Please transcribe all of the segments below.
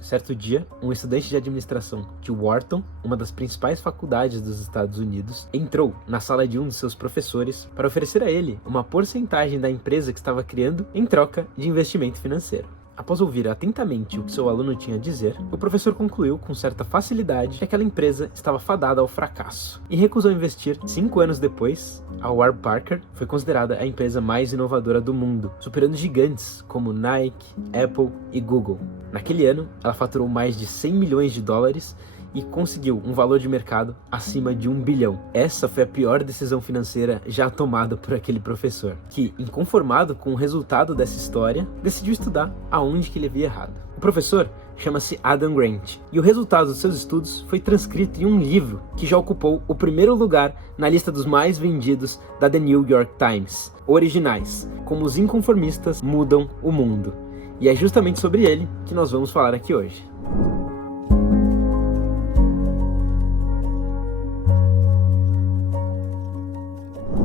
Certo dia, um estudante de administração de Wharton, uma das principais faculdades dos Estados Unidos, entrou na sala de um de seus professores para oferecer a ele uma porcentagem da empresa que estava criando em troca de investimento financeiro. Após ouvir atentamente o que seu aluno tinha a dizer, o professor concluiu com certa facilidade que aquela empresa estava fadada ao fracasso e recusou investir. 5 anos depois, a Warby Parker foi considerada a empresa mais inovadora do mundo, superando gigantes como Nike, Apple e Google. Naquele ano, ela faturou mais de 100 milhões de dólares e conseguiu um valor de mercado acima de 1 bilhão. Essa foi a pior decisão financeira já tomada por aquele professor, que, inconformado com o resultado dessa história, decidiu estudar aonde que ele havia errado. O professor chama-se Adam Grant, e o resultado dos seus estudos foi transcrito em um livro que já ocupou o primeiro lugar na lista dos mais vendidos da The New York Times. Originais, como os inconformistas mudam o mundo. E é justamente sobre ele que nós vamos falar aqui hoje.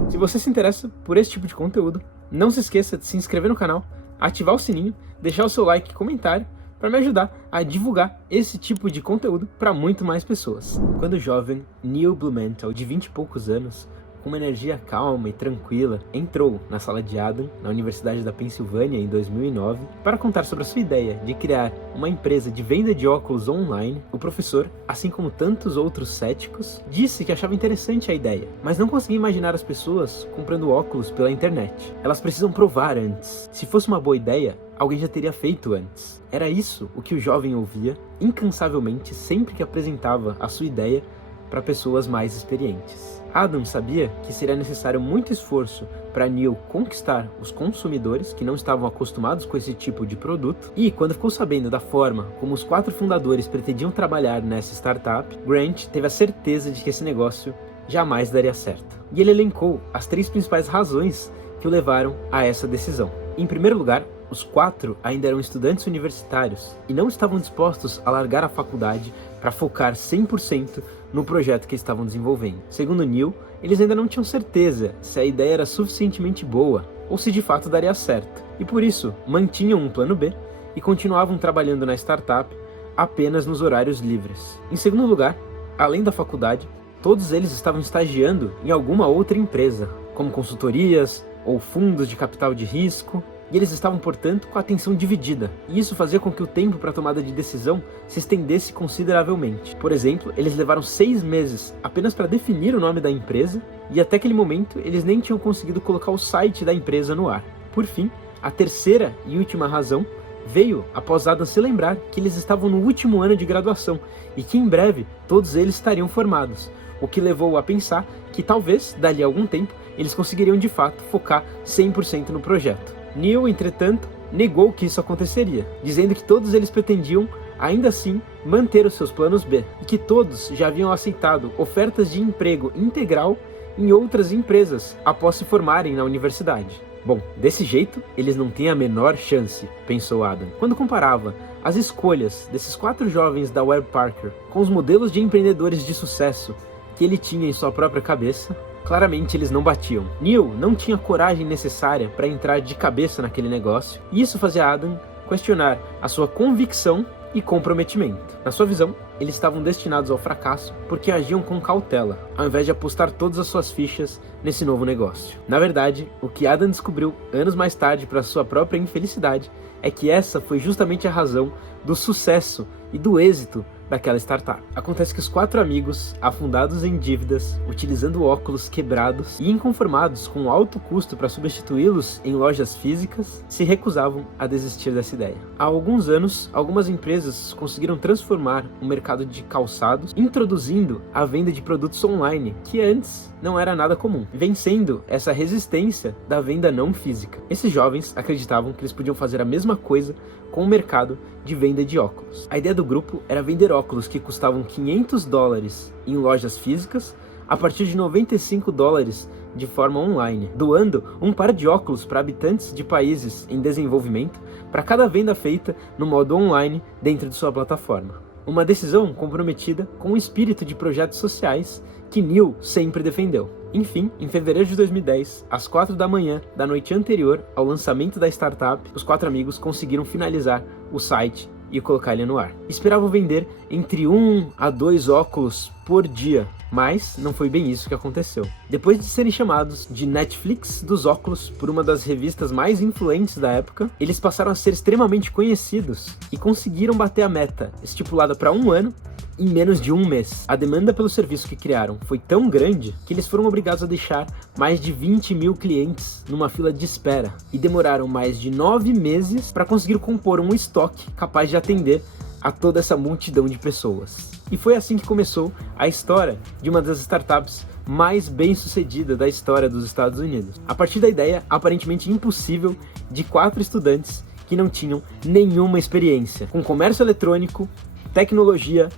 Se você se interessa por esse tipo de conteúdo, não se esqueça de se inscrever no canal, ativar o sininho, deixar o seu like e comentário para me ajudar a divulgar esse tipo de conteúdo para muito mais pessoas. Quando o jovem Neil Blumenthal, de 20 e poucos anos, com uma energia calma e tranquila, entrou na sala de Adam, na Universidade da Pensilvânia, em 2009, para contar sobre a sua ideia de criar uma empresa de venda de óculos online, o professor, assim como tantos outros céticos, disse que achava interessante a ideia, mas não conseguia imaginar as pessoas comprando óculos pela internet. Elas precisam provar antes. Se fosse uma boa ideia, alguém já teria feito antes. Era isso o que o jovem ouvia, incansavelmente, sempre que apresentava a sua ideia para pessoas mais experientes. Adam sabia que seria necessário muito esforço para Neil conquistar os consumidores que não estavam acostumados com esse tipo de produto, e quando ficou sabendo da forma como os 4 fundadores pretendiam trabalhar nessa startup, Grant teve a certeza de que esse negócio jamais daria certo. E ele elencou as 3 principais razões que o levaram a essa decisão. Em primeiro lugar, os 4 ainda eram estudantes universitários e não estavam dispostos a largar a faculdade para focar 100% no projeto que estavam desenvolvendo. Segundo Neil, eles ainda não tinham certeza se a ideia era suficientemente boa ou se de fato daria certo, e por isso mantinham um plano B e continuavam trabalhando na startup apenas nos horários livres. Em segundo lugar, além da faculdade, todos eles estavam estagiando em alguma outra empresa, como consultorias ou fundos de capital de risco, e eles estavam, portanto, com a atenção dividida, e isso fazia com que o tempo para a tomada de decisão se estendesse consideravelmente. Por exemplo, eles levaram 6 meses apenas para definir o nome da empresa, e até aquele momento eles nem tinham conseguido colocar o site da empresa no ar. Por fim, a terceira e última razão veio após Adam se lembrar que eles estavam no último ano de graduação, e que em breve todos eles estariam formados, o que levou a pensar que talvez, dali a algum tempo, eles conseguiriam de fato focar 100% no projeto. Neil, entretanto, negou que isso aconteceria, dizendo que todos eles pretendiam, ainda assim, manter os seus planos B, e que todos já haviam aceitado ofertas de emprego integral em outras empresas após se formarem na universidade. Bom, desse jeito, eles não têm a menor chance, pensou Adam. Quando comparava as escolhas desses 4 jovens da Warby Parker com os modelos de empreendedores de sucesso que ele tinha em sua própria cabeça, claramente eles não batiam. Neil não tinha a coragem necessária para entrar de cabeça naquele negócio, e isso fazia Adam questionar a sua convicção e comprometimento. Na sua visão, eles estavam destinados ao fracasso porque agiam com cautela, ao invés de apostar todas as suas fichas nesse novo negócio. Na verdade, o que Adam descobriu anos mais tarde, para sua própria infelicidade, é que essa foi justamente a razão do sucesso e do êxito daquela startup. Acontece que os 4 amigos, afundados em dívidas, utilizando óculos quebrados e inconformados com o alto custo para substituí-los em lojas físicas, se recusavam a desistir dessa ideia. Há alguns anos, algumas empresas conseguiram transformar o mercado de calçados, introduzindo a venda de produtos online, que antes não era nada comum, vencendo essa resistência da venda não física. Esses jovens acreditavam que eles podiam fazer a mesma coisa com o mercado de venda de óculos. A ideia do grupo era vender óculos que custavam $500 em lojas físicas a partir de $95 de forma online, doando um par de óculos para habitantes de países em desenvolvimento para cada venda feita no modo online dentro de sua plataforma. Uma decisão comprometida com o espírito de projetos sociais que Neil sempre defendeu. Enfim, em fevereiro de 2010, às 4 da manhã da noite anterior ao lançamento da startup, os 4 amigos conseguiram finalizar o site e colocar ele no ar. Esperavam vender entre 1 a 2 óculos por dia, mas não foi bem isso que aconteceu. Depois de serem chamados de Netflix dos óculos por uma das revistas mais influentes da época, eles passaram a ser extremamente conhecidos e conseguiram bater a meta estipulada para 1 ano em menos de 1 mês. A demanda pelo serviço que criaram foi tão grande que eles foram obrigados a deixar mais de 20 mil clientes numa fila de espera e demoraram mais de 9 meses para conseguir compor um estoque capaz de atender a toda essa multidão de pessoas. E foi assim que começou a história de uma das startups mais bem-sucedida da história dos Estados Unidos. A partir da ideia aparentemente impossível de 4 estudantes que não tinham nenhuma experiência com comércio eletrônico, tecnologia,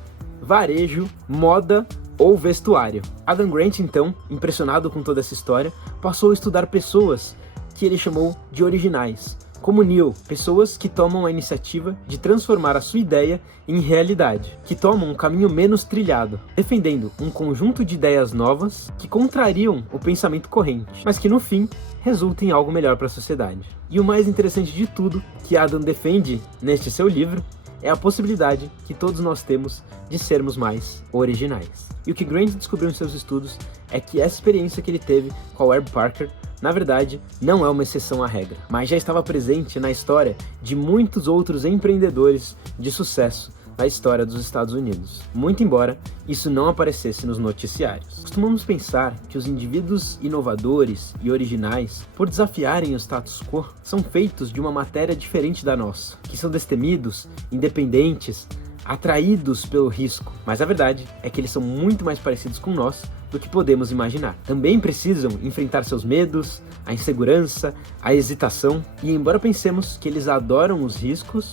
varejo, moda ou vestuário. Adam Grant, então, impressionado com toda essa história, passou a estudar pessoas que ele chamou de originais, como Neil, pessoas que tomam a iniciativa de transformar a sua ideia em realidade, que tomam um caminho menos trilhado, defendendo um conjunto de ideias novas que contrariam o pensamento corrente, mas que no fim resultam em algo melhor para a sociedade. E o mais interessante de tudo que Adam defende neste seu livro é a possibilidade que todos nós temos de sermos mais originais. E o que Grant descobriu em seus estudos é que essa experiência que ele teve com a Warby Parker, na verdade, não é uma exceção à regra, mas já estava presente na história de muitos outros empreendedores de sucesso da história dos Estados Unidos, muito embora isso não aparecesse nos noticiários. Costumamos pensar que os indivíduos inovadores e originais, por desafiarem o status quo, são feitos de uma matéria diferente da nossa, que são destemidos, independentes, atraídos pelo risco, mas a verdade é que eles são muito mais parecidos com nós do que podemos imaginar. Também precisam enfrentar seus medos, a insegurança, a hesitação, e embora pensemos que eles adoram os riscos,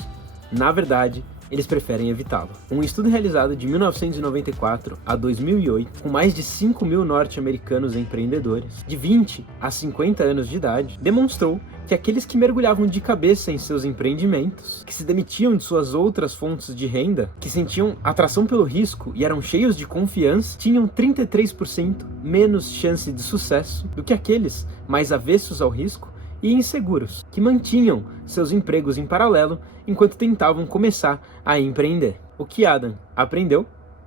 na verdade, eles preferem evitá-lo. Um estudo realizado de 1994 a 2008, com mais de 5 mil norte-americanos empreendedores, de 20 a 50 anos de idade, demonstrou que aqueles que mergulhavam de cabeça em seus empreendimentos, que se demitiam de suas outras fontes de renda, que sentiam atração pelo risco e eram cheios de confiança, tinham 33% menos chance de sucesso do que aqueles mais avessos ao risco e inseguros, que mantinham seus empregos em paralelo enquanto tentavam começar a empreender. O que Adam aprendeu,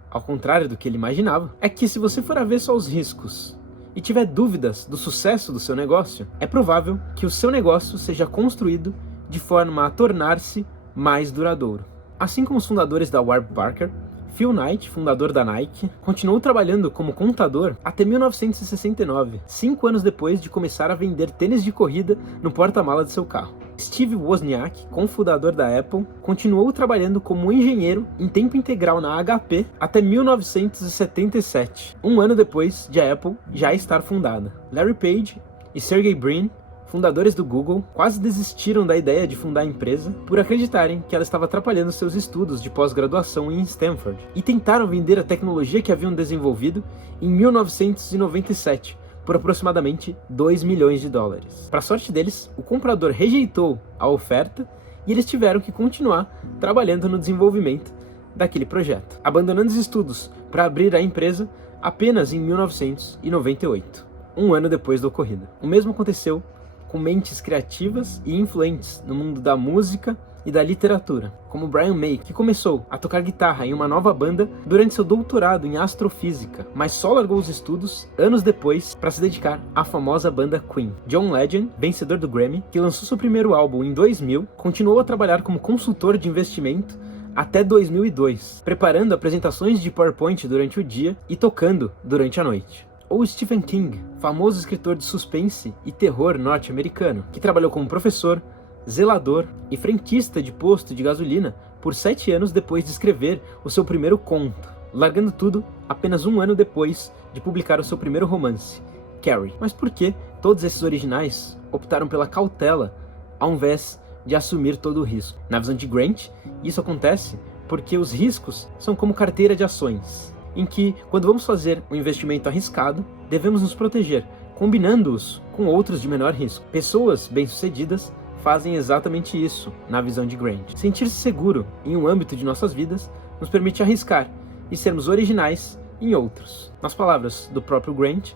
ao contrário do que ele imaginava, é que se você for avesso aos riscos e tiver dúvidas do sucesso do seu negócio, é provável que o seu negócio seja construído de forma a tornar-se mais duradouro. Assim como os fundadores da Warby Parker, Phil Knight, fundador da Nike, continuou trabalhando como contador até 1969, 5 anos depois de começar a vender tênis de corrida no porta-mala de seu carro. Steve Wozniak, cofundador da Apple, continuou trabalhando como engenheiro em tempo integral na HP até 1977, 1 ano depois de a Apple já estar fundada. Larry Page e Sergey Brin, fundadores do Google, quase desistiram da ideia de fundar a empresa por acreditarem que ela estava atrapalhando seus estudos de pós-graduação em Stanford, e tentaram vender a tecnologia que haviam desenvolvido em 1997 por aproximadamente 2 milhões de dólares. Para sorte deles, o comprador rejeitou a oferta e eles tiveram que continuar trabalhando no desenvolvimento daquele projeto, abandonando os estudos para abrir a empresa apenas em 1998, 1 ano depois do ocorrido. O mesmo aconteceu com mentes criativas e influentes no mundo da música e da literatura, como Brian May, que começou a tocar guitarra em uma nova banda durante seu doutorado em astrofísica, mas só largou os estudos anos depois para se dedicar à famosa banda Queen. John Legend, vencedor do Grammy, que lançou seu primeiro álbum em 2000, continuou a trabalhar como consultor de investimento até 2002, preparando apresentações de PowerPoint durante o dia e tocando durante a noite. Ou Stephen King, famoso escritor de suspense e terror norte-americano, que trabalhou como professor, zelador e frentista de posto de gasolina por 7 anos depois de escrever o seu primeiro conto, largando tudo apenas 1 ano depois de publicar o seu primeiro romance, Carrie. Mas por que todos esses originais optaram pela cautela ao invés de assumir todo o risco? Na visão de Grant, isso acontece porque os riscos são como carteira de ações, em que, quando vamos fazer um investimento arriscado, devemos nos proteger, combinando-os com outros de menor risco. Pessoas bem-sucedidas fazem exatamente isso, na visão de Grant. Sentir-se seguro em um âmbito de nossas vidas nos permite arriscar e sermos originais em outros. Nas palavras do próprio Grant,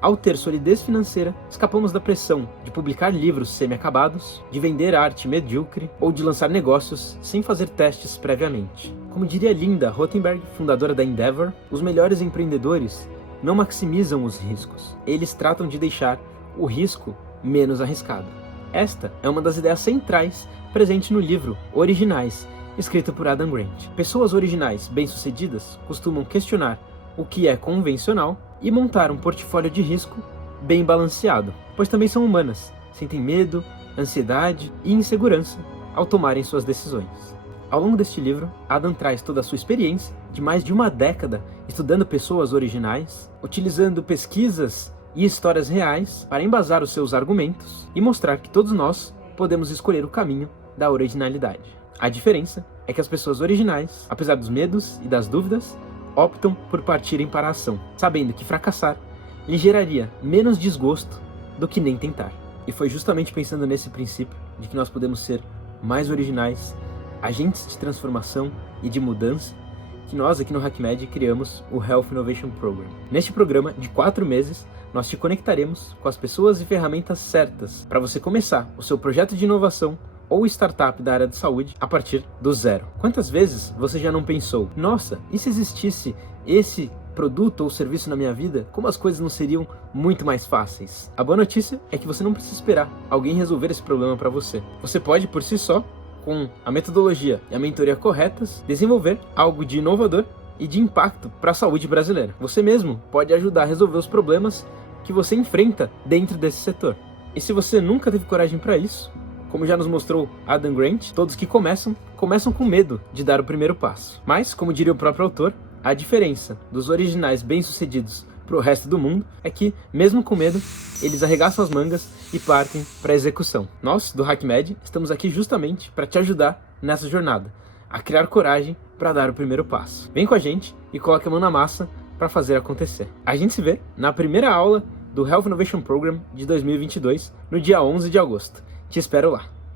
Ao ter solidez financeira, escapamos da pressão de publicar livros semi-acabados, de vender arte medíocre ou de lançar negócios sem fazer testes previamente. Como diria Linda Rothenberg, fundadora da Endeavor, os melhores empreendedores não maximizam os riscos. Eles tratam de deixar o risco menos arriscado. Esta é uma das ideias centrais presente no livro Originais, escrito por Adam Grant. Pessoas originais bem-sucedidas costumam questionar o que é convencional e montar um portfólio de risco bem balanceado, pois também são humanas, sentem medo, ansiedade e insegurança ao tomarem suas decisões. Ao longo deste livro, Adam traz toda a sua experiência de mais de uma década estudando pessoas originais, utilizando pesquisas e histórias reais para embasar os seus argumentos e mostrar que todos nós podemos escolher o caminho da originalidade. A diferença é que as pessoas originais, apesar dos medos e das dúvidas, optam por partirem para a ação, sabendo que fracassar lhe geraria menos desgosto do que nem tentar. E foi justamente pensando nesse princípio de que nós podemos ser mais originais, agentes de transformação e de mudança, que nós aqui no HackMed criamos o Health Innovation Program. Neste programa de 4 meses, nós te conectaremos com as pessoas e ferramentas certas para você começar o seu projeto de inovação ou startup da área de saúde a partir do zero. Quantas vezes você já não pensou, nossa, e se existisse esse produto ou serviço na minha vida, como as coisas não seriam muito mais fáceis? A boa notícia é que você não precisa esperar alguém resolver esse problema para você. Você pode, por si só, com a metodologia e a mentoria corretas, desenvolver algo de inovador e de impacto para a saúde brasileira. Você mesmo pode ajudar a resolver os problemas que você enfrenta dentro desse setor. E se você nunca teve coragem para isso, como já nos mostrou Adam Grant, todos que começam com medo de dar o primeiro passo. Mas, como diria o próprio autor, a diferença dos originais bem-sucedidos para o resto do mundo é que, mesmo com medo, eles arregaçam as mangas e partem para a execução. Nós, do HackMed, estamos aqui justamente para te ajudar nessa jornada, a criar coragem para dar o primeiro passo. Vem com a gente e coloque a mão na massa para fazer acontecer. A gente se vê na primeira aula do Health Innovation Program de 2022, no dia 11 de agosto. Te espero lá.